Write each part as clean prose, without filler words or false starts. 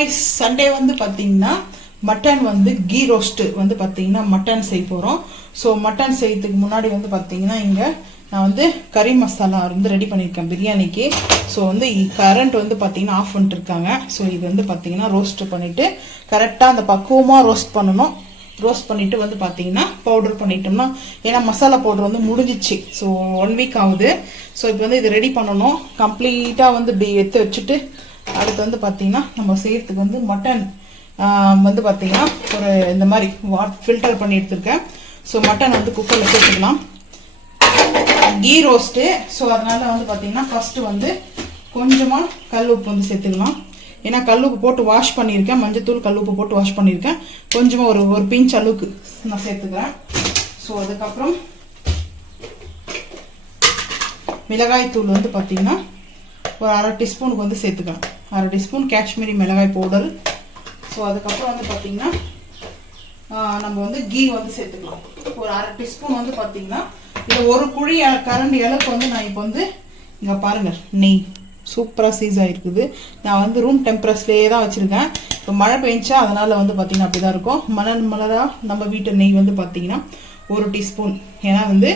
guys, Sunday வந்து பாத்தீங்கன்னா mutton வந்து கீ ரோஸ்ட் வந்து பாத்தீங்கன்னா மட்டன் செய்ய போறோம். சோ மட்டன் செய்யறதுக்கு முன்னாடி வந்து பாத்தீங்கன்னா இங்க நான் வந்து கறி மசாலா வந்து ரெடி பண்ணிருக்கேன் பிரியாணிக்கு. சோ வந்து கரண்ட் வந்து பாத்தீங்கன்னா ஆஃப் பண்ணிட்டு இருக்காங்க. சோ இது வந்து பாத்தீங்கன்னா ரோஸ்ட் பண்ணிட்டு கரெக்டா அந்த பக்குவமா ரோஸ்ட் பண்ணனும். ரோஸ்ட் பண்ணிட்டு வந்து பாத்தீங்கன்னா பவுடர் பண்ணிட்டோம்னா ஏன்னா மசாலா பவுடர் வந்து முடிஞ்சிச்சு. ஸோ 1 வீக் ஆகுது. ஸோ இப்போ வந்து இது ரெடி பண்ணணும். கம்ப்ளீட்டா வந்து இப்படி எடுத்து வச்சுட்டு அடுத்து வந்து பாத்தீங்கன்னா நம்ம செய்யறதுக்கு வந்து மட்டன் வந்து பாத்தீங்கன்னா ஒரு இந்த மாதிரி ஃபில்டர் பண்ணி எடுத்துருக்கேன். ஸோ மட்டன் வந்து குக்கர்ல சேர்த்துக்கலாம். Key roast. ஸோ அதனால வந்து பாத்தீங்கன்னா ஃபர்ஸ்ட் வந்து கொஞ்சமா கல் உப்பு வந்து சேர்த்துக்கலாம். ஏன்னா கல்லுப்பு போட்டு வாஷ் பண்ணியிருக்கேன். மஞ்சத்தூள் கல்லுப்பு போட்டு வாஷ் பண்ணியிருக்கேன். கொஞ்சமா ஒரு பிஞ்ச் அளவுக்கு நான் சேர்த்துக்கிறேன். ஸோ அதுக்கப்புறம் மிளகாய் தூள் வந்து பார்த்தீங்கன்னா ஒரு 1/2 டீஸ்பூனுக்கு வந்து சேர்த்துக்கலாம். 1/2 டீஸ்பூன் காஷ்மீரி மிளகாய் பவுடர். ஸோ அதுக்கப்புறம் வந்து பார்த்தீங்கன்னா நம்ம வந்து கீ வந்து சேர்த்துக்கலாம். ஒரு 1/2 டீஸ்பூன் வந்து பார்த்தீங்கன்னா இது ஒரு குழி கரண்டி அளவுக்கு வந்து நான் இப்போ வந்து இங்கே பாருங்க நெய் சூப்பராக சீஸ் ஆகிருக்குது. நான் வந்து ரூம் டெம்பரேச்சர்லேயே தான் வச்சுருக்கேன். இப்போ மழை பெஞ்சா அதனால் வந்து பார்த்திங்கன்னா அப்படி தான் இருக்கும். மலராக நம்ம வீட்டு நெய் வந்து பார்த்திங்கன்னா 1 டீஸ்பூன். ஏன்னா வந்து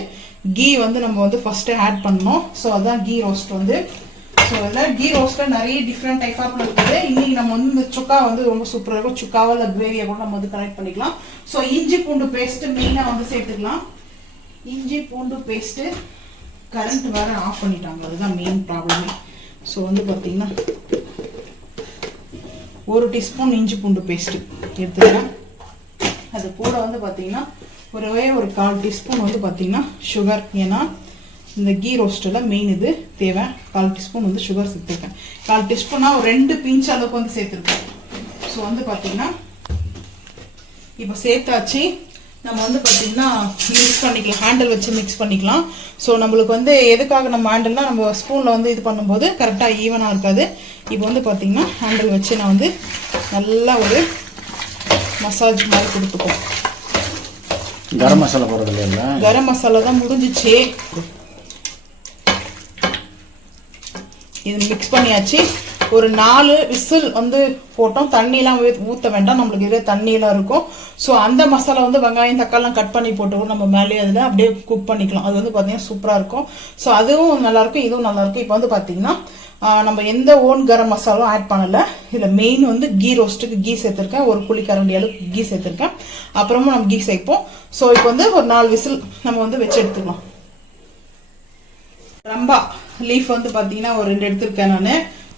கீ வந்து நம்ம வந்து ஃபஸ்ட்டு ஆட் பண்ணணும். ஸோ அதுதான் கீ ரோஸ்ட் வந்து. ஸோ அதில் கீ ரோஸ்ட்டில் நிறைய டிஃப்ரெண்ட் டைப்பாக இருக்குது. இன்றைக்கி நம்ம வந்து இந்த சுக்கா வந்து ரொம்ப சூப்பராக இருக்கும். சுக்காவோ இல்லை கிரேவியை கூட நம்ம வந்து கனெக்ட் பண்ணிக்கலாம். ஸோ இஞ்சி பூண்டு பேஸ்ட்டு மெயினாக வந்து சேர்த்துக்கலாம். இஞ்சி பூண்டு பேஸ்ட்டு கரண்ட் வேறு ஆஃப் பண்ணிட்டாங்க. அதுதான் மெயின் ப்ராப்ளமே. ஸோ வந்து பார்த்தீங்கன்னா 1 டீஸ்பூன் இஞ்சி பூண்டு பேஸ்ட்டு எடுத்துக்கிறேன். அது கூட வந்து பார்த்தீங்கன்னா ஒரு 1/4 டீஸ்பூன் வந்து பார்த்தீங்கன்னா சுகர். ஏன்னா இந்த கீ ரோஸ்ட்டில் மெயின் இது தேவை. 1/4 டீஸ்பூன் வந்து சுகர் சேர்த்துருக்கேன். 1/4 டீஸ்பூனா ஒரு 2 பிஞ்ச் அளவுக்கு வந்து சேர்த்துருக்கேன். ஸோ வந்து பார்த்தீங்கன்னா இப்போ சேர்த்தாச்சு. நம்ம வந்து பார்த்தீங்கன்னா மிக்ஸ் பண்ணிக்கலாம். ஹேண்டில் வச்சு மிக்ஸ் பண்ணிக்கலாம். ஸோ நம்மளுக்கு வந்து எதுக்காக நம்ம ஹேண்டில்னா நம்ம ஸ்பூனில் வந்து இது பண்ணும்போது கரெக்டாக ஈவனாக இருக்காது. இப்போ வந்து பார்த்தீங்கன்னா ஹேண்டில் வச்சு நான் வந்து நல்லா ஒரு மசாஜ் மாதிரி கொடுத்துப்போம். கரம் மசாலா போடுறது இல்லையா? கரம் மசாலா தான் முடிஞ்சிச்சு. இது மிக்ஸ் பண்ணியாச்சு. ஒரு 4 விசில் வந்து போட்டோம். தண்ணியெல்லாம் ஊற்ற வேண்டாம். நம்மளுக்கு இதே தண்ணியெல்லாம் இருக்கும். ஸோ அந்த மசாலா வந்து வெங்காயம் தக்காளிலாம் கட் பண்ணி போட்டு நம்ம மேலே அதில் அப்படியே குக் பண்ணிக்கலாம். அது வந்து பார்த்தீங்கன்னா சூப்பராக இருக்கும். ஸோ அதுவும் நல்லாயிருக்கும், இதுவும் நல்லாயிருக்கும். இப்போ வந்து பார்த்தீங்கன்னா நம்ம எந்த ஓன் கரம் மசாலும் ஆட் பண்ணலை. இதில் மெயின் வந்து கீ ரோஸ்ட்டுக்கு கீ சேர்த்துருக்கேன். ஒரு குழிக்கரண்டி அளவுக்கு கீ சேர்த்துருக்கேன். அப்புறமும் நம்ம கீ சேர்ப்போம். ஸோ இப்போ வந்து ஒரு 4 விசில் நம்ம வந்து வச்சு எடுத்துக்கலாம். ரம்பா லீஃப் வந்து பார்த்தீங்கன்னா ஒரு 2 எடுத்துருக்கேன் நான்.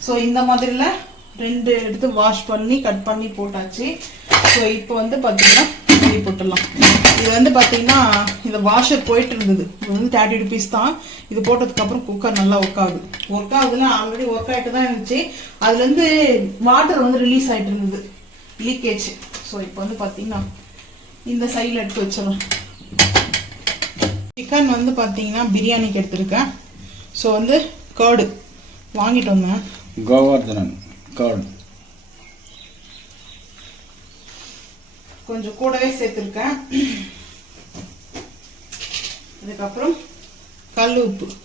ஸோ இந்த மாதிரில 2 எடுத்து வாஷ் பண்ணி கட் பண்ணி போட்டாச்சு. ஸோ இப்போ வந்து பார்த்தீங்கன்னா இது போட்டுடலாம். இது வந்து பார்த்தீங்கன்னா இந்த வாஷர் போயிட்டு இருந்தது. இது வந்து 30 ருபீஸ் தான். இது போட்டதுக்கப்புறம் குக்கர் நல்லா ஒர்க் ஆகுது. ஒர்க் ஆகுதுன்னா ஆல்ரெடி ஒர்க் ஆகிட்டு தான் இருந்துச்சு. அதுலேருந்து வாட்டர் வந்து ரிலீஸ் ஆகிட்டு இருந்தது, லீக்கேஜ். ஸோ இப்போ வந்து பார்த்தீங்கன்னா இந்த சைடில் எடுத்து வச்சிடலாம். சிக்கன் வந்து பார்த்தீங்கன்னா பிரியாணிக்கு எடுத்துருக்கேன். ஸோ வந்து கர்டு வாங்கிட்டு வந்தேன். கோவர்தனன் கர்ட் கொஞ்சம் கூடவே சேர்த்துருக்கேன். அதுக்கப்புறம்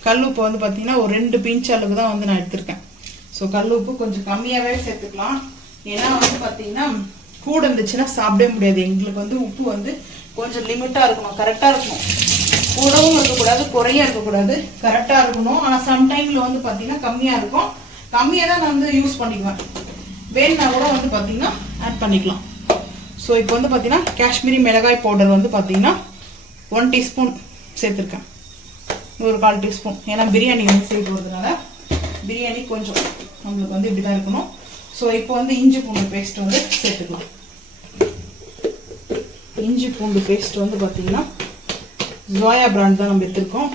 கல்லுப்பு வந்து பார்த்தீங்கன்னா ஒரு 2 பிஞ்ச் அளவுக்கு தான் வந்து நான் எடுத்திருக்கேன். ஸோ கல்லுப்பு கொஞ்சம் கம்மியாகவே சேர்த்துக்கலாம். ஏன்னா வந்து பார்த்தீங்கன்னா கூட இருந்துச்சுன்னா சாப்பிடவே முடியாது. எங்களுக்கு வந்து உப்பு வந்து கொஞ்சம் லிமிட்டாக இருக்கணும், கரெக்டாக இருக்கணும். கூடவும் இருக்கக்கூடாது, குறையா இருக்கக்கூடாது, கரெக்டாக இருக்கணும். ஆனால் சம்டைமில் வந்து பார்த்தீங்கன்னா கம்மியாக இருக்கும். கம்மியாக தான் நான் வந்து யூஸ் பண்ணிக்குவேன். வேணுன்னா கூட வந்து பார்த்தீங்கன்னா ஆட் பண்ணிக்கலாம். ஸோ இப்போ வந்து பார்த்தீங்கன்னா காஷ்மீரி மிளகாய் பவுடர் வந்து பார்த்தீங்கன்னா 1 டீஸ்பூன் சேர்த்துருக்கேன். ஒரு 1/4 டீஸ்பூன். ஏன்னா பிரியாணி வந்து செய்ய போகிறதுனால பிரியாணி கொஞ்சம் நம்மளுக்கு வந்து இப்படி தான் இருக்கணும். ஸோ இப்போ வந்து இஞ்சி பூண்டு பேஸ்ட் வந்து சேர்த்துக்கலாம். இஞ்சி பூண்டு பேஸ்ட் வந்து பார்த்தீங்கன்னா ஜோயா பிராண்ட் தான் நம்ம எடுத்துருக்கோம்.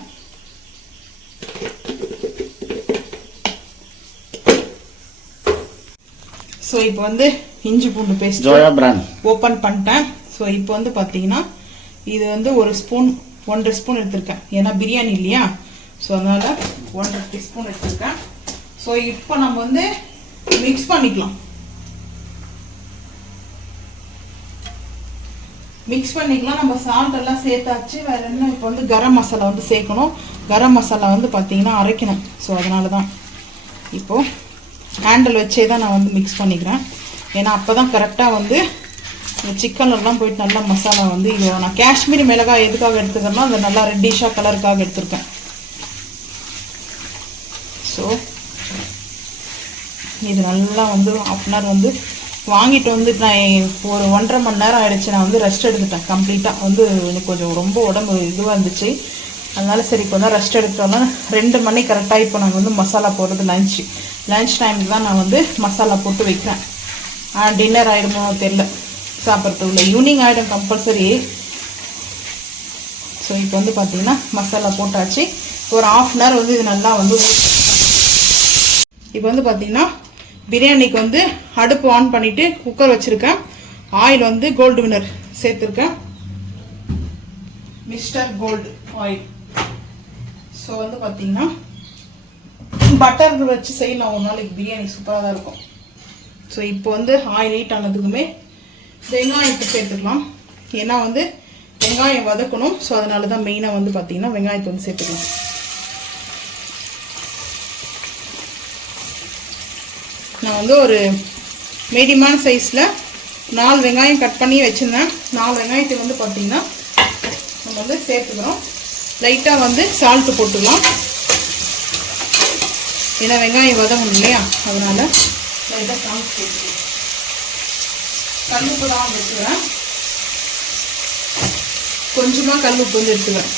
ஸோ இப்போ வந்து இஞ்சி பூண்டு பேஸ்ட் ஜோயா பிராண்ட் ஓப்பன் பண்ணிட்டேன். ஸோ இப்போ வந்து பார்த்தீங்கன்னா இது வந்து 1 ஸ்பூன் 1/2 ஸ்பூன் எடுத்திருக்கேன். ஏன்னா பிரியாணி இல்லையா? ஸோ அதனால் 1/2 டீஸ்பூன் எடுத்திருக்கேன். ஸோ இப்போ நம்ம வந்து மிக்ஸ் பண்ணிக்கலாம். நம்ம சால்ட் எல்லாம் சேர்த்தாச்சு. வேற என்ன, இப்போ வந்து கரம் மசாலா வந்து சேர்க்கணும். கரம் மசாலா வந்து பார்த்தீங்கன்னா அரைக்கணும். ஸோ அதனால தான் இப்போ ஹேண்டில் வச்சே தான் நான் வந்து மிக்ஸ் பண்ணிக்கிறேன். ஏன்னா அப்போ தான் கரெக்டாக வந்து இந்த சிக்கன்லாம் போயிட்டு நல்லா மசாலா வந்து இது நான் காஷ்மீரி மிளகாய் எதுக்காக எடுத்துக்கிறேன்னா அந்த நல்லா ரெட்டிஷாக கலருக்காக எடுத்துருக்கேன். ஸோ இது நல்லா வந்து 1/2 hour வந்து வாங்கிட்டு வந்து நான் ஒரு 1.5 மணி நேரம் ஆகிடுச்சு. நான் வந்து ரெஸ்ட் எடுத்துட்டேன் கம்ப்ளீட்டாக. வந்து எனக்கு கொஞ்சம் ரொம்ப உடம்பு இதுவாக இருந்துச்சு. அதனால சரி இப்போ தான் ரெஸ்ட் எடுத்துட்டோம்னா 2 மணி கரெக்டாக இப்போ நாங்கள் வந்து மசாலா போடுறது லஞ்ச் டைமுக்கு தான் நான் வந்து மசாலா போட்டு வைக்கிறேன். டின்னர் ஆகிடுமோ தெரில சாப்பிட்றதுக்குள்ள ஈவினிங் ஆகிடும் கம்பல்சரி. ஸோ இப்போ வந்து பார்த்திங்கன்னா மசாலா போட்டாச்சு. ஒரு 1/2 hour வந்து இது நல்லா வந்து இப்போ வந்து பார்த்திங்கன்னா பிரியாணிக்கு வந்து அடுப்பு ஆன் பண்ணிவிட்டு குக்கர் வச்சுருக்கேன். ஆயில் வந்து கோல்டு வினர் சேர்த்துருக்கேன், மிஸ்டர் கோல்டு ஆயில். ஸோ வந்து பார்த்திங்கன்னா பட்டர் வச்சு செய்யலாம் ஒரு நாளைக்கு பிரியாணி சூப்பராக தான் இருக்கும். ஸோ இப்போ வந்து ஆயில் ஹீட் ஆனதுக்குமே வெங்காயத்தை சேர்த்துக்கலாம். ஏன்னா வந்து வெங்காயம் வதக்கணும். ஸோ அதனால தான் மெயினாக வந்து பார்த்திங்கன்னா வெங்காயத்தை வந்து சேர்த்துக்கலாம். நான் வந்து ஒரு மீடியமான சைஸில் 4 வெங்காயம் கட் பண்ணி வச்சுருந்தேன். 4 வெங்காயத்தை வந்து பார்த்திங்கன்னா நம்ம வந்து சேர்த்துக்கிறோம். லைட்டாக வந்து சால்ட்டு போட்டுக்கலாம். ஏன்னா வெங்காயம் வதங்கணும் இல்லையா, அதனால் லைட்டாக சால்ட் சேர்த்துக்கலாம். கல்லுப்பு தான் வச்சுக்கிறேன். கொஞ்சமாக கல்லுப்பு வந்து எடுத்துக்கிறேன்.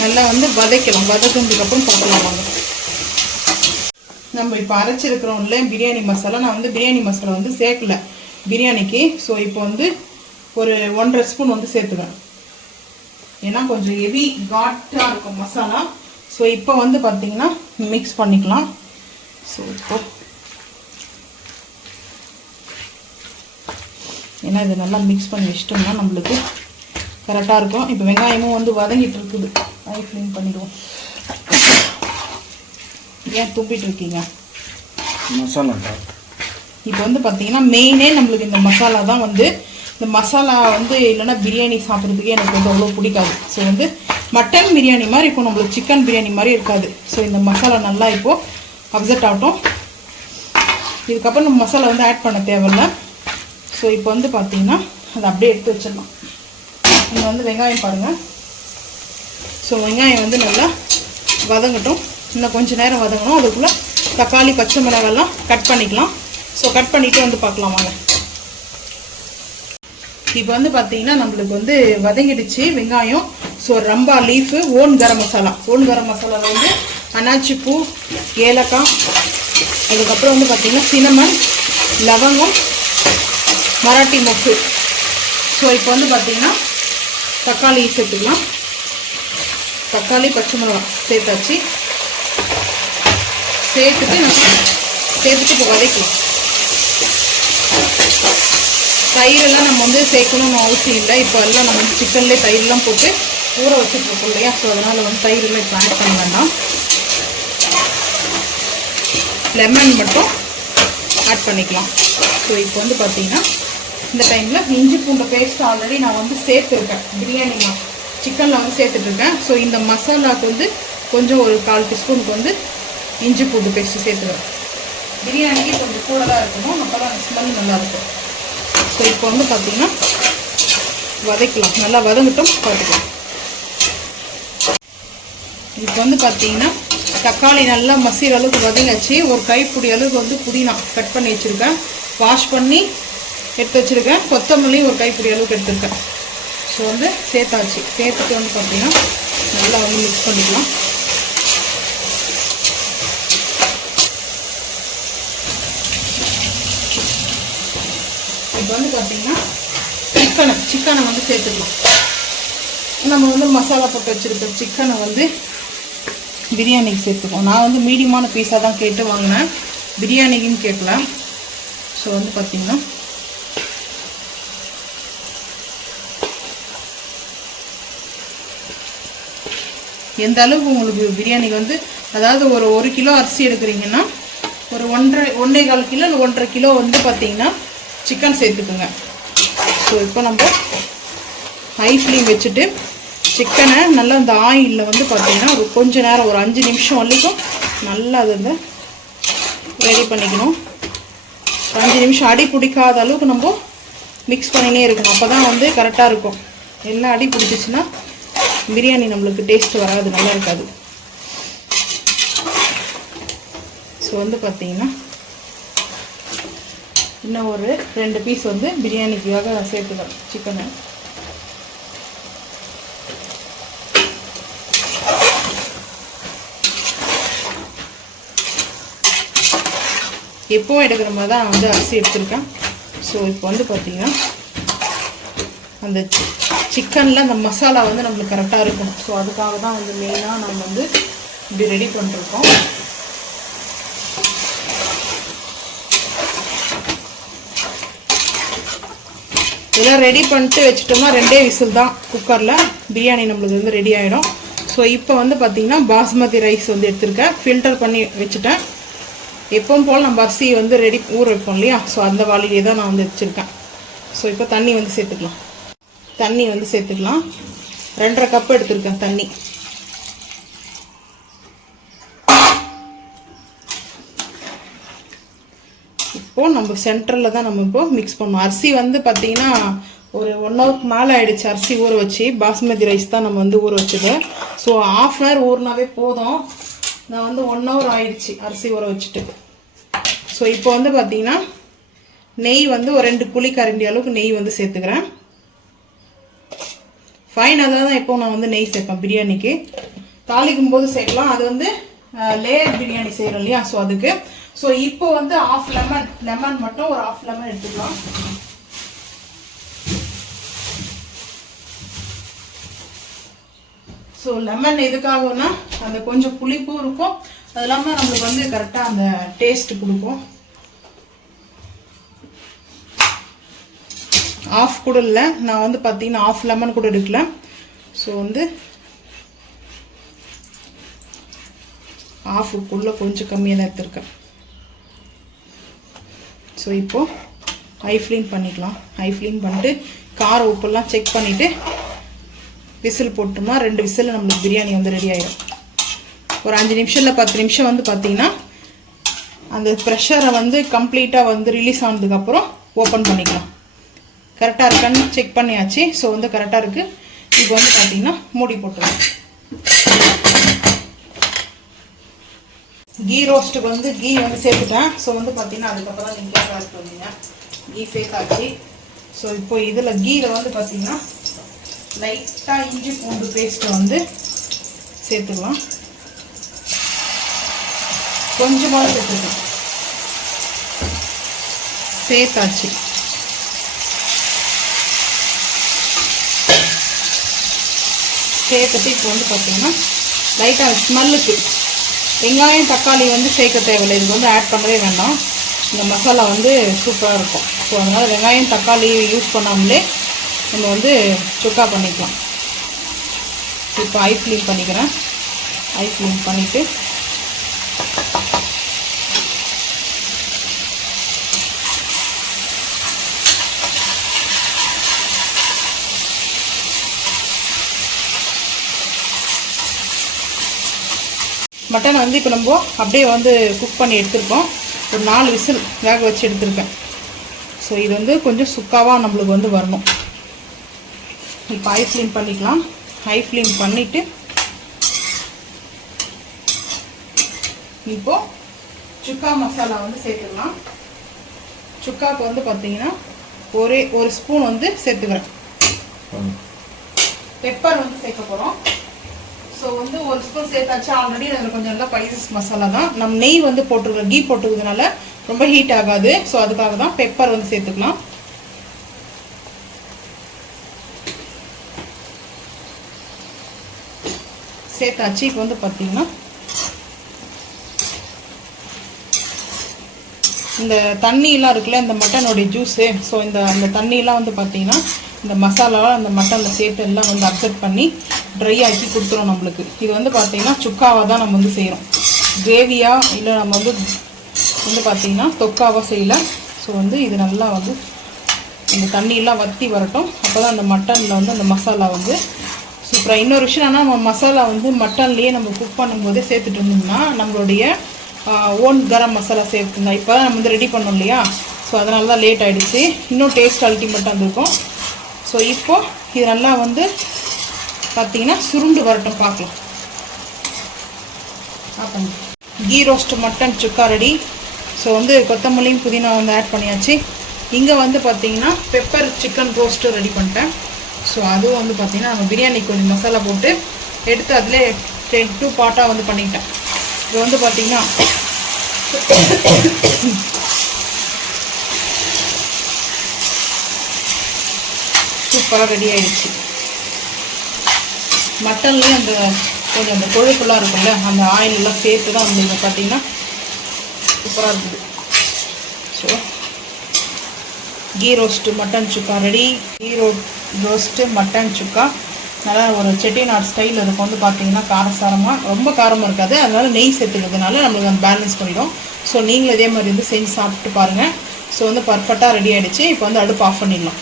நல்லா வந்து வதக்கலாம். வதக்கினதுக்கப்புறம் பார்க்கலாம் வாங்க. நம்ம இப்போ அரைச்சிருக்கிறோம் இல்லை பிரியாணி மசாலா. நான் வந்து பிரியாணி மசாலா வந்து சேர்க்கல பிரியாணிக்கு. ஸோ இப்போ வந்து ஒரு 1.5 ஸ்பூன் வந்து சேர்த்துக்கிறேன். ஏன்னா கொஞ்சம் ஹெவி காட்டாக இருக்கும் மசாலா. ஸோ இப்போ வந்து பார்த்திங்கன்னா மிக்ஸ் பண்ணிக்கலாம். ஸோ இப்போ ஏன்னா இதை நல்லா மிக்ஸ் பண்ணி வச்சிட்டோம்னா நம்மளுக்கு கரெக்டாக இருக்கும். இப்போ வெங்காயமும் வந்து வதங்கிட்டு இருக்குது. அதை க்ளீன் பண்ணிடுவோம். ஏன் துப்பிட்டு இருக்கீங்க? மசாலா இப்போ வந்து பார்த்தீங்கன்னா மெயினே நம்மளுக்கு இந்த மசாலா தான். வந்து இந்த மசாலா வந்து இல்லைன்னா பிரியாணி சாப்பிட்றதுக்கே எனக்கு வந்து அவ்வளோ பிடிக்காது. ஸோ வந்து மட்டன் பிரியாணி மாதிரி இப்போ நம்மளுக்கு சிக்கன் பிரியாணி மாதிரி இருக்காது. ஸோ இந்த மசாலா நல்லா இப்போது அப்செட் ஆகட்டும். இதுக்கப்புறம் நம்ம மசாலா வந்து ஆட் பண்ண தேவையில்லை. ஸோ இப்போ வந்து பார்த்தீங்கன்னா அதை அப்படியே எடுத்து வச்சிடலாம். இங்கே வந்து வெங்காயம் பாருங்கள். ஸோ வெங்காயம் வந்து நல்லா வதங்கட்டும். இன்னும் கொஞ்சம் நேரம் வதங்கணும். அதுக்குள்ளே தக்காளி பச்சை மிளகாலாம் கட் பண்ணிக்கலாம். ஸோ கட் பண்ணிவிட்டு வந்து பார்க்கலாம் வாங்க. இப்போ வந்து பார்த்தீங்கன்னா நம்மளுக்கு வந்து வதங்கிடுச்சு வெங்காயம். So Rambha leaf, own garam masala. Own கரம் மசாலாவில் வந்து அன்னாச்சி பூ, ஏலக்காய், அதுக்கப்புறம் வந்து பார்த்திங்கன்னா சினமன், லவங்கம், மராட்டி மொக்கு. ஸோ இப்போ வந்து பார்த்திங்கன்னா தக்காளி சேர்த்துக்கலாம். தக்காளி பச்சை மிளகா சேர்த்தாச்சு. சேர்த்துட்டு இப்போ வதக்கலாம். தயிரெல்லாம் நம்ம வந்து சேர்க்கணும்னு அவசியம் இல்லை. இப்போ எல்லாம் நம்ம வந்து சிக்கன்லேயே தயிரெலாம் போட்டு ஊற வச்சுட்ருக்கோம் இல்லையா. ஸோ அதனால் வந்து தயிரெல்லாம் இப்போ ஆட் பண்ண வேண்டாம். லெமன் மட்டும் ஆட் பண்ணிக்கலாம். ஸோ இப்போ வந்து பார்த்திங்கன்னா இந்த டைமில் இஞ்சி பூண்டு பேஸ்ட் ஆல்ரெடி நான் வந்து சேர்த்துருக்கேன். பிரியாணி சிக்கனில் வந்து சேர்த்துட்ருக்கேன். ஸோ இந்த மசாலாவுக்கு வந்து கொஞ்சம் ஒரு 1/4 டீஸ்பூனுக்கு வந்து இஞ்சி பூண்டு பேஸ்ட்டு சேர்த்துக்கிறேன். பிரியாணிக்கு கொஞ்சம் கூட தான் இருக்கணும், அப்போ தான் ஸ்மெல் நல்லாயிருக்கும். ஸோ இப்போ வந்து பார்த்திங்கன்னா வதக்கலாம். நல்லா வதங்கட்டும், பார்த்துக்கலாம். இப்போ வந்து பார்த்திங்கன்னா தக்காளி நல்லா மசிற அளவுக்கு வதங்காச்சு. ஒரு கைப்பிடி அளவுக்கு வந்து புதினா கட் பண்ணி வச்சுருக்கேன், வாஷ் பண்ணி எடுத்து வச்சுருக்கேன். கொத்தமல்லி ஒரு கைப்பிடி அளவுக்கு எடுத்துருக்கேன். ஸோ வந்து சேர்த்தாச்சு. சேர்த்துட்டு வந்து பார்த்திங்கன்னா நல்லா வந்து மிக்ஸ் பண்ணிக்கலாம். இப்போ வந்து பார்த்திங்கன்னா சிக்கனை வந்து சேர்த்துக்கலாம். நம்ம வந்து மசாலா போட்டு வச்சுருக்க சிக்கனை வந்து பிரியாணிக்கு சேர்த்துக்குவோம். நான் வந்து மீடியமான பீஸாக தான் கேட்டு வாங்கினேன், பிரியாணிக்குன்னு கேட்கல. ஸோ வந்து பார்த்திங்கன்னா எந்த அளவுக்கு உங்களுக்கு பிரியாணிக்கு வந்து, அதாவது ஒரு 1 கிலோ அரிசி எடுக்கிறீங்கன்னா ஒரு 1.25 கிலோ இல்லை 1.5 கிலோ வந்து பார்த்திங்கன்னா சிக்கன் சேர்த்துக்குங்க. ஸோ இப்போ நம்ம ஹை ஃப்ளேம் வச்சுட்டு சிக்கனை நல்லா இந்த ஆயிலில் வந்து பார்த்தீங்கன்னா ஒரு கொஞ்ச நேரம் ஒரு 5 நிமிஷம் வரைக்கும் நல்லா அது வந்து ரெடி பண்ணிக்கணும். 5 நிமிஷம் அடி பிடிக்காத அளவுக்கு நம்ம மிக்ஸ் பண்ணினே இருக்கணும். அப்போ தான் வந்து கரெக்டாக இருக்கும். எல்லாம் அடி பிடிச்சிச்சின்னா பிரியாணி நம்மளுக்கு டேஸ்ட் வராது, நல்லா இருக்காது. ஸோ வந்து பார்த்தீங்கன்னா இன்னும் ஒரு 2 பீஸ் வந்து பிரியாணிக்காக நான் சேர்த்துக்கிறேன் சிக்கனை. எப்போவும் எடுக்கிற மாதிரி தான் நான் வந்து அரிசி எடுத்திருக்கேன். ஸோ இப்போ வந்து பார்த்தீங்கன்னா அந்த சிக்கனில் அந்த மசாலா வந்து நம்மளுக்கு கரெக்டாக இருக்கும். ஸோ அதுக்காக தான் வந்து மெயினாக நம்ம வந்து இப்படி ரெடி பண்ணிருக்கோம். இதெல்லாம் ரெடி பண்ணிட்டு வச்சுட்டோம்னா 2 விசில் தான் குக்கரில் பிரியாணி நம்மளுக்கு வந்து ரெடி ஆகிடும். ஸோ இப்போ வந்து பார்த்திங்கன்னா பாஸ்மதி ரைஸ் வந்து எடுத்திருக்கேன், ஃபில்டர் பண்ணி வச்சுட்டேன். எப்பவும் போல் நம்ம அரிசி வந்து ஊற வைப்போம் இல்லையா, ஸோ அந்த வாளிலே தான் நான் வந்து வச்சுருக்கேன். ஸோ இப்போ தண்ணி வந்து சேர்த்துக்கலாம். 2.5 கப் எடுத்திருக்கேன் தண்ணி. இப்போது நம்ம சென்டரில் தான் நம்ம இப்போ மிக்ஸ் பண்ணோம். அரிசி வந்து பார்த்திங்கன்னா ஒரு 1 ஹவருக்கு மேலே ஆகிடுச்சு அரிசி ஊற வச்சு. பாஸ்மதி ரைஸ் தான் நம்ம வந்து ஊற வச்சது. ஸோ 1/2 hour ஊறினாவே போதும். நான் வந்து 1 hour ஆயிடுச்சு அரிசி ஊற வச்சுட்டு. ஸோ இப்போ வந்து பார்த்திங்கன்னா நெய் வந்து ஒரு 2 குழிக்கரண்டி அளவுக்கு நெய் வந்து சேர்த்துக்கிறேன். ஃபைனலாக தான் இப்போ நான் வந்து நெய் சேர்ப்பேன் பிரியாணிக்கு. தாளிக்கும் போது சேர்க்கலாம், அது வந்து லேயர் பிரியாணி செய்கிறோம் இல்லையா, ஸோ அதுக்கு. ஸோ இப்போ வந்து 1/2 லெமன் மட்டும் ஒரு 1/2 லெமன் எடுத்துக்கலாம். ஸோ லெமன் எதுக்காகனா அந்த கொஞ்சம் புளிப்பும் இருக்கும், அது இல்லாமல் நம்மளுக்கு வந்து கரெக்டாக அந்த டேஸ்ட் கொடுக்கும். 1/2 கூட இல்லை, நான் வந்து பார்த்தீங்கன்னா 1/2 லெமன் கூட எடுக்கல. ஸோ வந்து 1/2க்குள்ளே கொஞ்சம் கம்மியாக தான் எடுத்துருக்கேன். ஸோ இப்போது ஹை ஃப்ளேம் பண்ணிக்கலாம். ஹை ஃப்ளேம் பண்ணிட்டு காரம் உப்பெல்லாம் செக் பண்ணிவிட்டு விசில் போட்டோம்னா 2 விசில் நம்மளுக்கு பிரியாணி வந்து ரெடி ஆகிடும். ஒரு 5 நிமிஷம் இல்லை 10 நிமிஷம் வந்து பார்த்திங்கன்னா அந்த ப்ரெஷரை வந்து கம்ப்ளீட்டாக வந்து ரிலீஸ் ஆனதுக்கப்புறம் ஓப்பன் பண்ணிக்கலாம். கரெக்டாக இருக்கான்னு செக் பண்ணியாச்சு. ஸோ வந்து கரெக்டாக இருக்குது. இப்போ வந்து பார்த்திங்கன்னா மூடி போட்டுருவோம். கீ ரோஸ்ட்டுக்கு வந்து கீ வந்து சேர்த்துட்டேன். ஸோ வந்து பார்த்திங்கன்னா அதுக்கப்புறம் தான் நீங்கள் ஆட் பண்ணுவீங்க. கீ சேர்த்தாச்சு. ஸோ இப்போ இதில் கீயில் வந்து பார்த்திங்கன்னா லைட்டாக இஞ்சி பூண்டு பேஸ்ட்டை வந்து சேர்த்துக்கலாம். கொஞ்சமாக சேர்த்துக்கலாம். சேர்த்தாச்சு. சேர்த்துட்டு இப்போ வந்து பார்த்திங்கன்னா லைட்டாக ஸ்மெல்லுக்கு வெங்காயம் தக்காளி வந்து சேர்க்க தேவையில்லை, இதுக்கு வந்து ஆட் பண்ணவே வேண்டாம். இந்த மசாலா வந்து சூப்பராக இருக்கும். ஸோ அதனால் வெங்காயம் தக்காளி யூஸ் பண்ணாமலே நம்ம வந்து சுக்கா பண்ணிக்கலாம். இப்போ ஐ ஃப்ளேம் பண்ணிக்கிறேன். ஐ ஃப்ளேம் பண்ணிவிட்டு மட்டனை வந்து இப்போ நம்ம அப்படியே வந்து குக் பண்ணி எடுத்துருக்கோம். ஒரு 4 விசில் வேக வச்சு எடுத்துருக்கேன். ஸோ இது வந்து கொஞ்சம் சுக்காவாக நம்மளுக்கு வந்து வரணும். இப்போ ஹை ஃப்ளேம் பண்ணிக்கலாம். ஹை ஃப்ளேம் பண்ணிவிட்டு இப்போது சுக்கா மசாலா வந்து சேர்த்துக்கலாம். சுக்காவுக்கு வந்து பார்த்தீங்கன்னா ஒரு ஸ்பூன் வந்து சேர்த்துக்கிறேன். பெப்பர் வந்து சேர்க்க போகிறோம். ஸோ வந்து 1 ஸ்பூன் சேர்த்தாச்சு. ஆல்ரெடி அதில் கொஞ்சம் நல்லா ஸ்பைசஸ் மசாலா தான். நம்ம நெய் வந்து போட்டுருக்கோம், கீ போட்டுக்கிறதுனால ரொம்ப ஹீட் ஆகாது. ஸோ அதுக்காக தான் பெப்பர் வந்து சேர்த்துக்கலாம். சேர்த்தாச்சு. இப்போ வந்து பார்த்தீங்கன்னா இந்த தண்ணியெலாம் இருக்குல்ல, இந்த மட்டனுடைய ஜூஸு. ஸோ அந்த தண்ணியெலாம் வந்து பார்த்தீங்கன்னா இந்த மசாலாவை அந்த மட்டனில் சேர்த்து எல்லாம் வந்து அப்செட் பண்ணி ட்ரை ஆக்கி கொடுத்துரும் நம்மளுக்கு. இது வந்து பார்த்திங்கன்னா சுக்காவாக தான் நம்ம வந்து செய்கிறோம். கிரேவியாக இல்லை நம்ம வந்து பார்த்திங்கன்னா தொக்காவாக செய்யலை. ஸோ வந்து இது நல்லா வந்து இந்த தண்ணியெல்லாம் வற்றி வரட்டும். அப்போ தான் அந்த மட்டனில் வந்து அந்த மசாலா வந்து சூப்பராக. இன்னொரு விஷயம் என்னன்னா, நம்ம மசாலா வந்து மட்டன்லேயே நம்ம குக் பண்ணும்போதே சேர்த்துட்டு இருந்தோம்னா நம்மளுடைய ஓன் கரம் மசாலா சேர்த்துருந்தா இப்போ தான் நம்ம வந்து ரெடி பண்ணோம் இல்லையா, ஸோ அதனால தான் லேட் ஆகிடுச்சு. இன்னும் டேஸ்ட் அல்டிமேட்டாக இருந்திருக்கும். ஸோ இப்போது இது நல்லா வந்து பார்த்தீங்கன்னா சுருண்டு வரட்டும் பார்க்கலாம். கீ ரோஸ்ட் மட்டன் சுக்கா ரெடி. ஸோ வந்து கொத்தமல்லியும் புதினா வந்து ஆட் பண்ணியாச்சு. இங்கே வந்து பார்த்தீங்கன்னா பெப்பர் சிக்கன் ரோஸ்ட்டு ரெடி பண்ணிட்டேன். ஸோ அதுவும் வந்து பார்த்தீங்கன்னா நம்ம பிரியாணி கொஞ்சம் மசாலா போட்டு எடுத்து அதிலே 2 பார்ட்டாக வந்து பண்ணிக்கிட்டேன். இது வந்து பார்த்தீங்கன்னா சூப்பராக ரெடி ஆகிடுச்சு. மட்டன்லேயும் அந்த கொஞ்சம் அந்த கொழுப்புலாம் இருக்கும்ல, அந்த ஆயிலெலாம் சேர்த்து தான் வந்து இங்கே பார்த்தீங்கன்னா சூப்பராக இருக்குது. ஸோ கீ ரோஸ்ட்டு மட்டன் சுக்கா ரெடி. கீ ரோஸ்ட்டு மட்டன் சுக்கா நல்லா ஒரு செட்டிநாடு ஸ்டைல் இருக்கும். வந்து பார்த்தீங்கன்னா காரசாரமாக ரொம்ப காரமாக இருக்காது, அதனால் நெய் சேர்த்துக்கிறதுனால நம்மளுக்கு அந்த பேலன்ஸ் பண்ணிடும். ஸோ நீங்களும் இதே மாதிரி வந்து செஞ்சு சாப்பிட்டு பாருங்கள். ஸோ வந்து பர்ஃபெக்டாக ரெடி ஆகிடுச்சு. இப்போ வந்து அடுப்பு ஆஃப் பண்ணிடலாம்.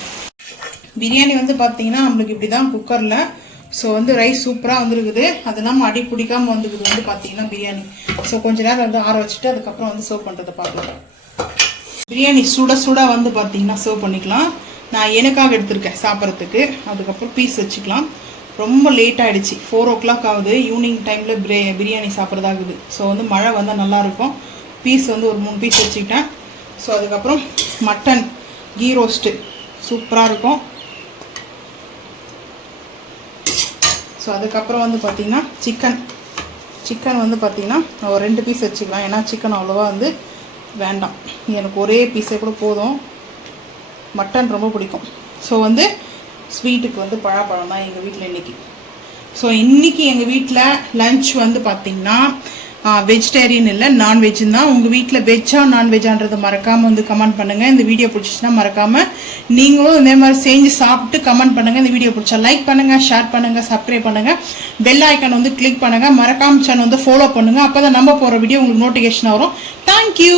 பிரியாணி வந்து பார்த்தீங்கன்னா நம்மளுக்கு இப்படி தான் குக்கரில். ஸோ வந்து ரைஸ் சூப்பராக வந்துருக்குது, அது நம்ம அடி பிடிக்காமல் வந்துருக்குது வந்து பார்த்தீங்கன்னா பிரியாணி. ஸோ கொஞ்சம் நேரம் வந்து ஆற வச்சுட்டு அதுக்கப்புறம் வந்து சர்வ் பண்ணுறதை பார்க்கலாம். பிரியாணி சுட சுட வந்து பார்த்தீங்கன்னா சர்வ் பண்ணிக்கலாம். நான் எனக்காக எடுத்திருக்கேன் சாப்பிட்றதுக்கு, அதுக்கப்புறம் பீஸ் வச்சுக்கலாம். ரொம்ப லேட் ஆகிடுச்சு, 4 o'clock ஆகுது. ஈவினிங் டைமில் பிரியாணி சாப்பிட்றதாகுது. ஸோ வந்து மழை வந்தால் நல்லாயிருக்கும். பீஸ் வந்து ஒரு 3 பீஸ் வச்சுக்கிட்டேன். ஸோ அதுக்கப்புறம் மட்டன் கீ ரோஸ்ட்டு சூப்பராக இருக்கும். ஸோ அதுக்கப்புறம் வந்து பார்த்திங்கன்னா சிக்கன் வந்து பார்த்திங்கன்னா ஒரு 2 பீஸ் வச்சுக்கலாம். ஏன்னா சிக்கன் அவ்வளோவா வந்து வேண்டாம், எனக்கு ஒரே பீஸே கூட போதும். மட்டன் ரொம்ப பிடிக்கும். ஸோ வந்து ஸ்வீட்டுக்கு வந்து பழம் தான் எங்கள் வீட்டில் இன்றைக்கி. ஸோ இன்றைக்கி எங்கள் வீட்டில் லன்ச் வந்து பார்த்திங்கன்னா வெஜிடேரியன் இல்லை, நான்வெஜ்ஜுன்னு தான். உங்கள் வீட்டில் வெஜ்ஜா நான்வெஜ்ஜான்றதை மறக்காமல் வந்து கமெண்ட் பண்ணுங்கள். இந்த வீடியோ பிடிச்சிச்சுன்னா மறக்காமல் நீங்களும் இதே மாதிரி செஞ்சு சாப்பிட்டு கமெண்ட் பண்ணுங்கள். இந்த வீடியோ பிடிச்சா லைக் பண்ணுங்கள், ஷேர் பண்ணுங்கள், சப்ஸ்கிரைப் பண்ணுங்கள், பெல் ஐக்கான் வந்து கிளிக் பண்ணுங்கள், மறக்காம சேனல் வந்து ஃபாலோ பண்ணுங்கள். அப்போ தான் நம்ம போகிற வீடியோ உங்களுக்கு நோட்டிஃபிகேஷன் வரும். தேங்க்யூ.